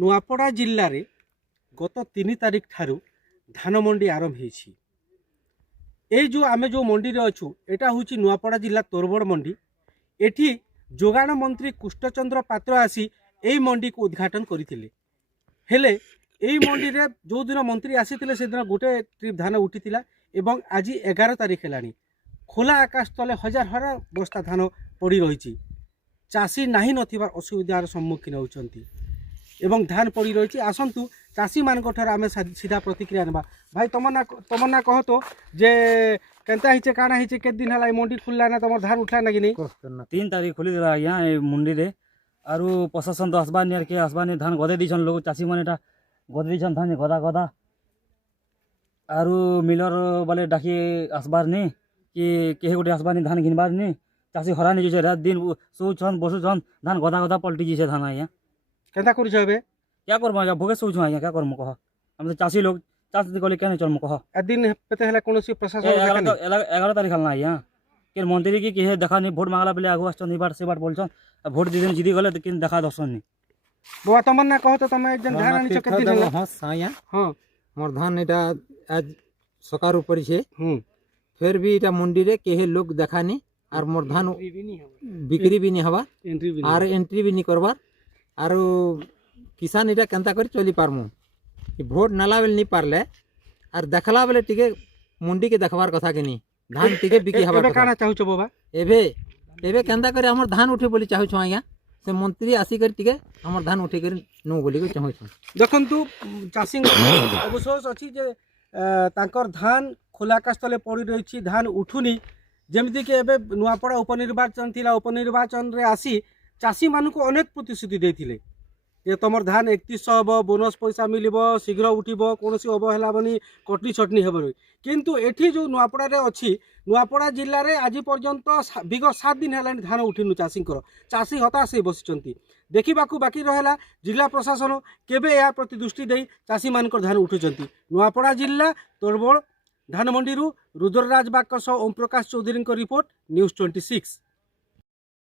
नुआपड़ा जिल्ला रे गत 3 तारिख ठारू धान मंडी आरंभ होईछि। ए जो आमे जो मंडी रे अछु एटा होछि नुआपड़ा जिल्ला तोरबड़ मंडी। एठी जोगाण मंत्री कृष्णचंद्र पात्र आसी एई मंडी को उद्घाटन करथिले। हेले एई मंडी रे जो दिन मंत्री आसीथिले से दिन गोटे ट्रिप धान उठिथिला एवं आज 11 तारिख हेलानी खोला आकाश तले हजार हजार बस्ता धान पड़ी रही। चाषी नाही नथिबार असुविधार सम्मुखीन होउछंती एवं धान पड़ी रही। आसंतु चाषी मान आम सीधा प्रतिक्रिया ना। भाई तमन्ना कह तो जे केनता हिचे काना हिचे के दिन हला मंडी खुलला ना तमर धान उठला ना कि नहीं? 3 तारीख खुली दिला यहाँ मंडी रे आरु प्रशासन तो आसबानी यार के आसबानी धान गदे दिछन लोग चाषी माने एटा गदे दिछन धान गदा गदा आरु मिलर वाले डाकी आसबार नहीं कि केहे गोटे आसबानी धान घिनबार नहीं। चाषी हरानी जे रात दिन सोचन बसुचन धान गदा गदा पलटी जे धान आया केनता करि छबे क्या करबा जा भोगे सोचु आया क्या करमु कह हम तो चाषी लोग चाष गले केने चलमु कह ए दिन पेते हला कोनोसी प्रशासन 11 तारीख हलना आया के मंत्री की केहे देखा नहीं भोट मांगला बेले आगु आछन इबार से बार बोलछन भोट दिदिन जिदी गले किन देखा दसन नहीं। बुआ तमन्ना कह तो तमे जन धान आनी छ के दिन हला? हां साया हां मोर धान एटा आज सकार ऊपर छे। फिर भी एटा मंडी रे केहे लोग देखानी और मोर धान बिक्री भी नहीं हवा और एंट्री भी नहीं करबार और किसान एटा केनता कर चली पारमु भोट नाला बेले नहीं पारले और देखला बेले टिके मंडी के देखबार कथा के नहीं धान टिके बिकी हवा एबे काना चाहू छ बाबा एबे एबे केनता करे हमर धान उठे बोली चाहू छ आया से मंत्री आसी कर टिके हमर धान उठे कर नो बोली को चाहू छ। देखंतु चाषी अवसोस अछि जे तांकर धान खोला आकाश तले पड़ी रही धान उठुनी जमिति कि एबे नुआपड़ा उपनिर्वाचन थिला उपनिर्वाचन रे आसी चाषी मानक अनेक प्रतिश्रुति देथिले जे तमर धान 3100 हबो बोनस पैसा मिलिबो शीघ्र उठिबो कोनोसी अवहेला बनी कटनी छटनी हेबो। किंतु एठी जो नुआपड़ा रे अछि नुआपड़ा जिल्ला रे आज पर्यंत विगत 7 दिन हेलानी धान उठिनु चाषी हताश होई बसिचंती। देखिबाकू बाकी रहेला जिला प्रशासन केबे या प्रति दृष्टि देई चाषी मानकर धान उठुचंती। नुआपड़ा जिल्ला तोरबड़ धान मंडी रुद्रराज बाग ओम प्रकाश चौधरी रिपोर्ट न्यूज़ 26।